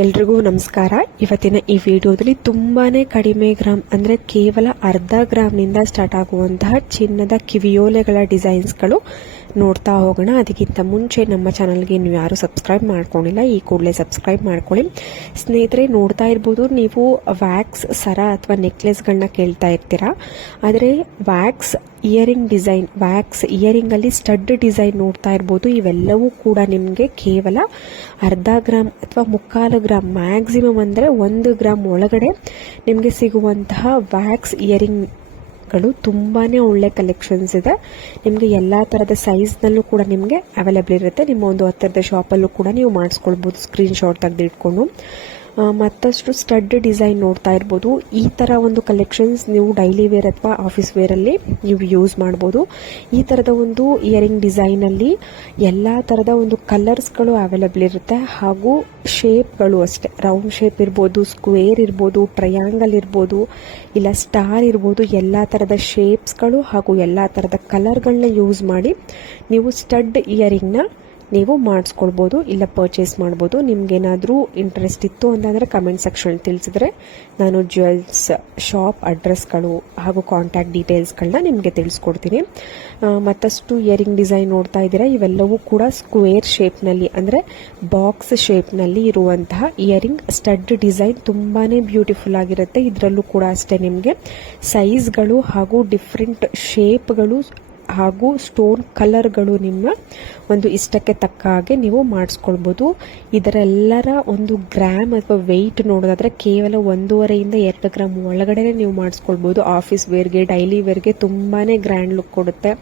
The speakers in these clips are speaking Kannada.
ಎಲ್ರಿಗೂ ನಮಸ್ಕಾರ. ಇವತ್ತಿನ ಈ ವಿಡಿಯೋದಲ್ಲಿ ತುಂಬಾನೇ ಕಡಿಮೆ ಗ್ರಾಮ್ ಅಂದ್ರೆ ಕೇವಲ ಅರ್ಧ ಗ್ರಾಮ್ನಿಂದ ಸ್ಟಾರ್ಟ್ ಆಗುವಂತಹ ಚಿನ್ನದ ಕಿವಿಯೋಲೆಗಳ ಡಿಸೈನ್ಸ್ಗಳು ನೋಡ್ತಾ ಹೋಗೋಣ. ಅದಕ್ಕಿಂತ ಮುಂಚೆ ನಮ್ಮ ಚಾನಲ್ಗೆ ನೀವು ಯಾರು ಸಬ್ಸ್ಕ್ರೈಬ್ ಮಾಡ್ಕೊಂಡಿಲ್ಲ, ಈ ಕೂಡಲೇ ಸಬ್ಸ್ಕ್ರೈಬ್ ಮಾಡ್ಕೊಳ್ಳಿ. ಸ್ನೇಹಿತರೆ, ನೋಡ್ತಾ ಇರ್ಬೋದು ನೀವು ವ್ಯಾಕ್ಸ್ ಸರ ಅಥವಾ ನೆಕ್ಲೆಸ್ಗಳನ್ನ ಕೇಳ್ತಾ ಇರ್ತೀರಾ. ಆದರೆ wax earring design, wax earring ಅಲ್ಲಿ ಸ್ಟಡ್ ಡಿಸೈನ್ ನೋಡ್ತಾ ಇರ್ಬೋದು. ಇವೆಲ್ಲವೂ ಕೂಡ ನಿಮಗೆ ಕೇವಲ ಅರ್ಧ ಗ್ರಾಮ್ ಅಥವಾ ಮುಕ್ಕಾಲು ಗ್ರಾಮ್, ಮ್ಯಾಕ್ಸಿಮಮ್ ಅಂದರೆ 1 ಗ್ರಾಮ್ ಒಳಗಡೆ ನಿಮಗೆ ಸಿಗುವಂತಹ ವ್ಯಾಕ್ಸ್ ಇಯರಿಂಗ್ ಗಳು ತುಂಬಾನೇ ಒಳ್ಳೆ ಕಲೆಕ್ಷನ್ಸ್ ಇದೆ. ನಿಮಗೆ ಎಲ್ಲಾ ತರದ ಸೈಜ್ ನಲ್ಲೂ ಕೂಡ ನಿಮಗೆ ಅವೈಲೇಬಲ್ ಇರುತ್ತೆ. ನಿಮ್ಮ ಒಂದು ಹತ್ತಿರದ ಶಾಪಲ್ಲೂ ಕೂಡ ನೀವು ಮಾಡಿಸ್ಕೊಳ್ಬಹುದು, ಸ್ಕ್ರೀನ್ ಶಾಟ್ ತೆಗೆದಿಟ್ಕೊಂಡು. ಮತ್ತಷ್ಟು ಸ್ಟಡ್ ಡಿಸೈನ್ ನೋಡ್ತಾ ಇರ್ಬೋದು. ಈ ತರ ಒಂದು ಕಲೆಕ್ಷನ್ಸ್ ನೀವು ಡೈಲಿ ವೇರ್ ಅಥವಾ ಆಫೀಸ್ ವೇರ್ ಅಲ್ಲಿ ನೀವು ಯೂಸ್ ಮಾಡಬಹುದು. ಈ ತರದ ಒಂದು ಇಯರಿಂಗ್ ಡಿಸೈನ್ ಅಲ್ಲಿ ಎಲ್ಲಾ ತರದ ಒಂದು ಕಲರ್ಸ್ ಗಳು ಅವೈಲೇಬಲ್ ಇರುತ್ತೆ. ಹಾಗೂ ಶೇಪ್ಗಳು ಅಷ್ಟೇ, ರೌಂಡ್ ಶೇಪ್ ಇರ್ಬೋದು, ಸ್ಕ್ವೇರ್ ಇರ್ಬೋದು, ಟ್ರಯಾಂಗಲ್ ಇರ್ಬೋದು, ಇಲ್ಲ ಸ್ಟಾರ್ ಇರ್ಬೋದು. ಎಲ್ಲಾ ತರದ ಶೇಪ್ಸ್ಗಳು ಹಾಗೂ ಎಲ್ಲಾ ತರದ ಕಲರ್ಗಳನ್ನ ಯೂಸ್ ಮಾಡಿ ನೀವು ಸ್ಟಡ್ ಇಯರಿಂಗ್ ನ ನೀವು ಮಾಡಿಸ್ಕೊಳ್ಬೋದು, ಇಲ್ಲ ಪರ್ಚೇಸ್ ಮಾಡ್ಬೋದು. ನಿಮ್ಗೇನಾದರೂ ಇಂಟ್ರೆಸ್ಟ್ ಇತ್ತು ಅಂತಂದರೆ ಕಮೆಂಟ್ ಸೆಕ್ಷನ್ ತಿಳಿಸಿದ್ರೆ ನಾನು ಜ್ಯುವೆಲ್ಸ್ ಶಾಪ್ ಅಡ್ರೆಸ್ಗಳು ಹಾಗೂ ಕಾಂಟ್ಯಾಕ್ಟ್ ಡೀಟೇಲ್ಸ್ಗಳನ್ನ ನಿಮಗೆ ತಿಳಿಸ್ಕೊಡ್ತೀನಿ. ಮತ್ತಷ್ಟು ಇಯರಿಂಗ್ ಡಿಸೈನ್ ನೋಡ್ತಾ ಇದ್ದೀರಾ. ಇವೆಲ್ಲವೂ ಕೂಡ ಸ್ಕ್ವೇರ್ ಶೇಪ್ನಲ್ಲಿ ಅಂದರೆ ಬಾಕ್ಸ್ ಶೇಪ್ನಲ್ಲಿ ಇರುವಂತಹ ಇಯರಿಂಗ್ ಸ್ಟಡ್ ಡಿಸೈನ್ ತುಂಬಾನೇ ಬ್ಯೂಟಿಫುಲ್ ಆಗಿರುತ್ತೆ. ಇದರಲ್ಲೂ ಕೂಡ ಅಷ್ಟೇ ನಿಮಗೆ ಸೈಜ್ಗಳು ಹಾಗೂ ಡಿಫ್ರೆಂಟ್ ಶೇಪ್ಗಳು ಹಾಗೂ ಸ್ಟೋನ್ ಕಲರ್ಗಳು ನಿಮ್ಮ ಒಂದು ಇಷ್ಟಕ್ಕೆ ತಕ್ಕ ಹಾಗೆ ನೀವು ಮಾಡಿಸ್ಕೊಳ್ಬೋದು. ಇದರೆಲ್ಲರ ಒಂದು ಗ್ರಾಮ್ ಅಥವಾ ವೆಯ್ಟ್ ನೋಡೋದಾದ್ರೆ ಕೇವಲ 1.5 ಇಂದ 2 ಗ್ರಾಮ್ ಒಳಗಡೆ ನೀವು ಮಾಡಿಸ್ಕೊಳ್ಬೋದು. ಆಫೀಸ್ ವೇರ್ಗೆ, ಡೈಲಿ ವೇರ್ಗೆ ತುಂಬಾನೇ ಗ್ರ್ಯಾಂಡ್ ಲುಕ್ ಕೊಡುತ್ತೆ.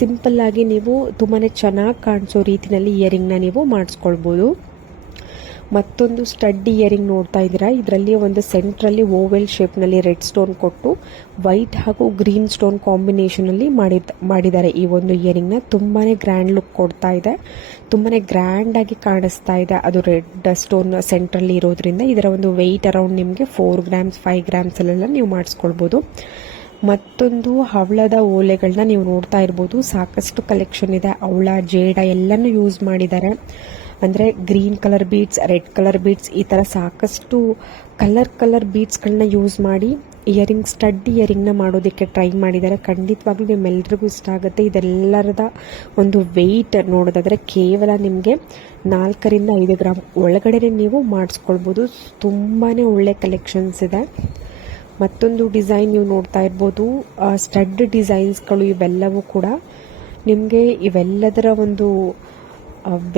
ಸಿಂಪಲ್ ಆಗಿ ನೀವು ತುಂಬಾನೇ ಚೆನ್ನಾಗಿ ಕಾಣಿಸೋ ರೀತಿನಲ್ಲಿ ಇಯರಿಂಗ್ನ ನೀವು ಮಾಡಿಸ್ಕೊಳ್ಬೋದು. ಮತ್ತೊಂದು ಸ್ಟಡ್ ಇಯರಿಂಗ್ ನೋಡ್ತಾ ಇದ್ದೀರಾ. ಇದರಲ್ಲಿ ಒಂದು ಸೆಂಟ್ರಲ್ಲಿ ಓವೆಲ್ ಶೇಪ್ನಲ್ಲಿ ರೆಡ್ ಸ್ಟೋನ್ ಕೊಟ್ಟು ವೈಟ್ ಹಾಗೂ ಗ್ರೀನ್ ಸ್ಟೋನ್ ಕಾಂಬಿನೇಷನ್ ಅಲ್ಲಿ ಮಾಡಿದ್ದಾರೆ. ಈ ಒಂದು ಇಯರಿಂಗ್ನ ತುಂಬಾನೇ ಗ್ರ್ಯಾಂಡ್ ಲುಕ್ ಕೊಡ್ತಾ ಇದೆ, ತುಂಬಾನೇ ಗ್ರ್ಯಾಂಡ್ ಆಗಿ ಕಾಣಿಸ್ತಾ ಇದೆ. ಅದು ರೆಡ್ ಸ್ಟೋನ್ ಸೆಂಟ್ರಲ್ಲಿ ಇರೋದ್ರಿಂದ ಇದರ ಒಂದು ವೆಯ್ಟ್ ಅರೌಂಡ್ ನಿಮಗೆ 4 ಗ್ರಾಮ್ಸ್ 5 ಗ್ರಾಮ್ಸ್ ಅಲ್ಲೆಲ್ಲ ನೀವು ಮಾಡಿಸ್ಕೊಳ್ಬೋದು. ಮತ್ತೊಂದು ಹವಳದ ಓಲೆಗಳನ್ನ ನೀವು ನೋಡ್ತಾ ಇರ್ಬೋದು. ಸಾಕಷ್ಟು ಕಲೆಕ್ಷನ್ ಇದೆ. ಹವಳ, ಜೇಡ ಎಲ್ಲನೂ ಯೂಸ್ ಮಾಡಿದ್ದಾರೆ. ಅಂದರೆ green colour beads, red colour beads, ಈ ಥರ ಸಾಕಷ್ಟು ಕಲರ್ ಬೀಡ್ಸ್ಗಳನ್ನ ಯೂಸ್ ಮಾಡಿ ಇಯರಿಂಗ್, ಸ್ಟಡ್ ಇಯರಿಂಗ್ನ ಮಾಡೋದಕ್ಕೆ ಟ್ರೈ ಮಾಡಿದ್ದಾರೆ. ಖಂಡಿತವಾಗ್ಲೂ ನಿಮ್ಮೆಲ್ಲರಿಗೂ ಇಷ್ಟ ಆಗುತ್ತೆ. ಇದೆಲ್ಲರದ ಒಂದು ವೆಯ್ಟ್ ನೋಡೋದಾದರೆ ಕೇವಲ ನಿಮಗೆ 4 ರಿಂದ 5 ಗ್ರಾಮ್ ಒಳಗಡೆ ನೀವು ಮಾಡಿಸ್ಕೊಳ್ಬೋದು. ತುಂಬಾ ಒಳ್ಳೆ ಕಲೆಕ್ಷನ್ಸ್ ಇದೆ. ಮತ್ತೊಂದು ಡಿಸೈನ್ ನೀವು ನೋಡ್ತಾ ಇರ್ಬೋದು. ಸ್ಟಡ್ ಡಿಸೈನ್ಸ್ಗಳು ಇವೆಲ್ಲವೂ ಕೂಡ ನಿಮಗೆ ಇವೆಲ್ಲದರ ಒಂದು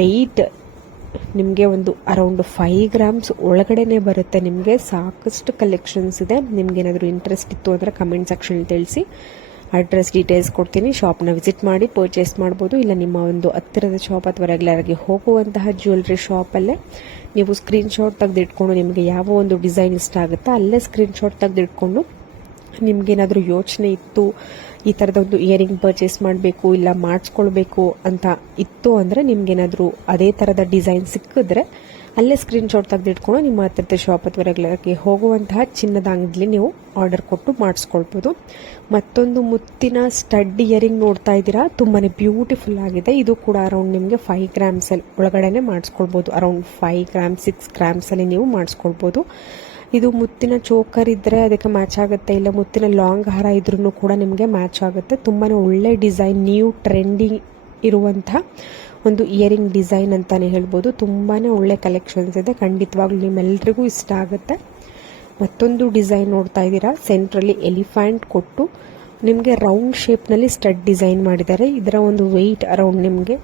ವೆಯ್ಟ್ ನಿಮಗೆ ಒಂದು ಅರೌಂಡ್ 5 ಗ್ರಾಮ್ಸ್ ಒಳಗಡೆನೆ ಬರುತ್ತೆ. ನಿಮಗೆ ಸಾಕಷ್ಟು ಕಲೆಕ್ಷನ್ಸ್ ಇದೆ. ನಿಮ್ಗೆ ಏನಾದರೂ ಇಂಟ್ರೆಸ್ಟ್ ಇತ್ತು ಅಂದರೆ ಕಮೆಂಟ್ ಸೆಕ್ಷನ್ ತಿಳಿಸಿ, ಅಡ್ರೆಸ್ ಡೀಟೇಲ್ಸ್ ಕೊಡ್ತೀನಿ. ಶಾಪ್ನ ವಿಸಿಟ್ ಮಾಡಿ ಪರ್ಚೇಸ್ ಮಾಡ್ಬೋದು. ಇಲ್ಲ ನಿಮ್ಮ ಒಂದು ಹತ್ತಿರದ ಶಾಪ್ ಅಥವಾ ರೆಗ್ಯುಲರ್ ಆಗಿ ಹೋಗುವಂತಹ ಜ್ಯುವೆಲ್ರಿ ಶಾಪಲ್ಲೇ ನೀವು ಸ್ಕ್ರೀನ್ ಶಾಟ್ ತೆಗೆದಿಟ್ಕೊಂಡು ನಿಮಗೆ ಯಾವ ಒಂದು ಡಿಸೈನ್ ಇಷ್ಟ ಆಗುತ್ತೋ ಅಲ್ಲೇ ಸ್ಕ್ರೀನ್ ಶಾಟ್ ತೆಗೆದಿಟ್ಕೊಂಡು ನಿಮ್ಗೇನಾದರೂ ಯೋಚನೆ ಇತ್ತು ಈ ಥರದ ಒಂದು ಇಯರಿಂಗ್ ಪರ್ಚೇಸ್ ಮಾಡಬೇಕು ಇಲ್ಲ ಮಾಡಿಸ್ಕೊಳ್ಬೇಕು ಅಂತ ಇತ್ತು ಅಂದರೆ, ನಿಮ್ಗೇನಾದರೂ ಅದೇ ಥರದ ಡಿಸೈನ್ ಸಿಕ್ಕಿದ್ರೆ ಅಲ್ಲೇ ಸ್ಕ್ರೀನ್ ಶಾಟ್ ತೆಗೆದಿಟ್ಕೊಂಡು ನಿಮ್ಮ ಹತ್ತಿರದ ಶಾಪ್ ಅಥವಾ ರೆಗ್ಯುಲರ್ಗೆ ಹೋಗುವಂತಹ ಚಿನ್ನದ ಅಂಗಡಿಲಿ ನೀವು ಆರ್ಡರ್ ಕೊಟ್ಟು ಮಾಡಿಸ್ಕೊಳ್ಬೋದು. ಮತ್ತೊಂದು ಮುತ್ತಿನ ಸ್ಟಡ್ ಇಯರಿಂಗ್ ನೋಡ್ತಾ ಇದ್ದೀರಾ. ತುಂಬಾ ಬ್ಯೂಟಿಫುಲ್ ಆಗಿದೆ. ಇದು ಕೂಡ ಅರೌಂಡ್ ನಿಮಗೆ 5 ಗ್ರಾಮ್ಸ್ ಒಳಗಡೆ ಮಾಡಿಸ್ಕೊಳ್ಬೋದು. ಅರೌಂಡ್ 5 ಗ್ರಾಮ್ಸ್ 6 ಗ್ರಾಮ್ಸ್ ಅಲ್ಲಿ ನೀವು ಮಾಡಿಸ್ಕೊಳ್ಬೋದು. ಇದು ಮುತ್ತಿನ ಚೋಕರ್ ಇದ್ರೆ ಅದಕ್ಕೆ ಮ್ಯಾಚ್ ಆಗುತ್ತೆ, ಇಲ್ಲ ಮುತ್ತಿನ ಲಾಂಗ್ ಹಾರ ಇದ್ರೂ ಕೂಡ ನಿಮಗೆ ಮ್ಯಾಚ್ ಆಗುತ್ತೆ. ತುಂಬಾನೇ ಒಳ್ಳೆ ಡಿಸೈನ್, ನ್ಯೂ ಟ್ರೆಂಡಿಂಗ್ ಇರುವಂತಹ ಒಂದು ಇಯರಿಂಗ್ ಡಿಸೈನ್ ಅಂತಾನೆ ಹೇಳ್ಬೋದು. ತುಂಬಾನೇ ಒಳ್ಳೆ ಕಲೆಕ್ಷನ್ಸ್ ಇದೆ. ಖಂಡಿತವಾಗ್ಲೂ ನಿಮ್ಮೆಲ್ಲರಿಗೂ ಇಷ್ಟ ಆಗುತ್ತೆ. ಮತ್ತೊಂದು ಡಿಸೈನ್ ನೋಡ್ತಾ ಇದ್ದೀರಾ. ಸೆಂಟ್ರಲ್ಲಿ ಎಲಿಫೆಂಟ್ ಕೊಟ್ಟು ನಿಮಗೆ ರೌಂಡ್ ಶೇಪ್ನಲ್ಲಿ ಸ್ಟಡ್ ಡಿಸೈನ್ ಮಾಡಿದ್ದಾರೆ. ಇದರ ಒಂದು ವೆಯ್ಟ್ ಅರೌಂಡ್ ನಿಮಗೆ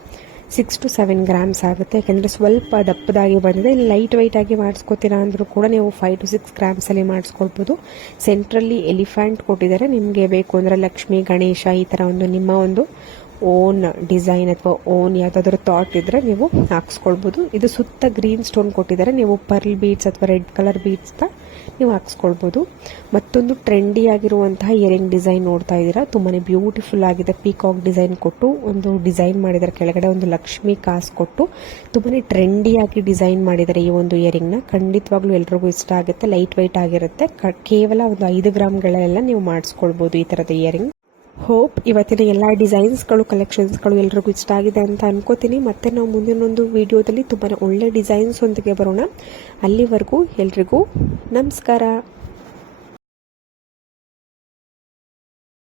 6 to 7 ಗ್ರಾಮ್ಸ್ ಆಗುತ್ತೆ. ಯಾಕೆಂದರೆ ಸ್ವಲ್ಪ ದಪ್ಪದಾಗಿ ಬಂದಿದೆ. ಇಲ್ಲಿ ಲೈಟ್ ವೈಟ್ ಆಗಿ ಮಾಡಿಸ್ಕೋತೀರಾ ಅಂದರೂ ಕೂಡ ನೀವು 5 to 6 ಗ್ರಾಮ್ಸ್ ಅಲ್ಲಿ ಮಾಡಿಸ್ಕೊಳ್ಬೋದು. ಸೆಂಟ್ರಲ್ಲಿ ಎಲಿಫೆಂಟ್ ಕೊಟ್ಟಿದ್ದಾರೆ. ನಿಮಗೆ ಬೇಕು ಅಂದರೆ ಲಕ್ಷ್ಮಿ, ಗಣೇಶ ಈ ಥರ ಒಂದು ನಿಮ್ಮ ಒಂದು ಓನ್ ಡಿಸೈನ್ ಅಥವಾ ಓನ್ ಯಾವುದಾದ್ರೂ ಥಾಟ್ ಇದ್ರೆ ನೀವು ಹಾಕ್ಸ್ಕೊಳ್ಬೋದು. ಇದು ಸುತ್ತ ಗ್ರೀನ್ ಸ್ಟೋನ್ ಕೊಟ್ಟಿದ್ದಾರೆ. ನೀವು ಪರ್ಲ್ ಬೀಡ್ಸ್ ಅಥವಾ ರೆಡ್ ಕಲರ್ ಬೀಡ್ಸ್ನ ನೀವು ಹಾಕ್ಸ್ಕೊಳ್ಬೋದು. ಮತ್ತೊಂದು ಟ್ರೆಂಡಿ ಆಗಿರುವಂತಹ ಇಯರಿಂಗ್ ಡಿಸೈನ್ ನೋಡ್ತಾ ಇದ್ದೀರಾ. ತುಂಬಾನೇ ಬ್ಯೂಟಿಫುಲ್ ಆಗಿದೆ. ಪೀಕಾಕ್ ಡಿಸೈನ್ ಕೊಟ್ಟು ಒಂದು ಡಿಸೈನ್ ಮಾಡಿದ್ದಾರೆ. ಕೆಳಗಡೆ ಒಂದು ಲಕ್ಷ್ಮಿ ಕಾಸು ಕೊಟ್ಟು ತುಂಬಾನೇ ಟ್ರೆಂಡಿಯಾಗಿ ಡಿಸೈನ್ ಮಾಡಿದ್ದಾರೆ ಈ ಒಂದು ಇಯರಿಂಗ್ನ. ಖಂಡಿತವಾಗ್ಲೂ ಎಲ್ರಿಗೂ ಇಷ್ಟ ಆಗುತ್ತೆ. ಲೈಟ್ ವೈಟ್ ಆಗಿರುತ್ತೆ. ಕೇವಲ ಒಂದು 5 ಗ್ರಾಮ್ಗಳೆಲ್ಲ ನೀವು ಮಾಡಿಸ್ಕೊಳ್ಬೋದು ಈ ಥರದ ಇಯರಿಂಗ್. ಹೋಪ್ ಇವತ್ತಿನ ಎಲ್ಲ ಡಿಸೈನ್ಸ್ಗಳು ಕಲೆಕ್ಷನ್ಸ್ಗಳು ಎಲ್ರಿಗೂ ಇಷ್ಟ ಆಗಿದೆ ಅಂತ ಅನ್ಕೋತೀನಿ. ಮತ್ತೆ ನಾವು ಮುಂದಿನೊಂದು ವಿಡಿಯೋದಲ್ಲಿ ತುಂಬಾ ಒಳ್ಳೆ ಡಿಸೈನ್ಸ್ ಒಂದಿಗೆ ಬರೋಣ. ಅಲ್ಲಿವರೆಗೂ ಎಲ್ರಿಗೂ ನಮಸ್ಕಾರ.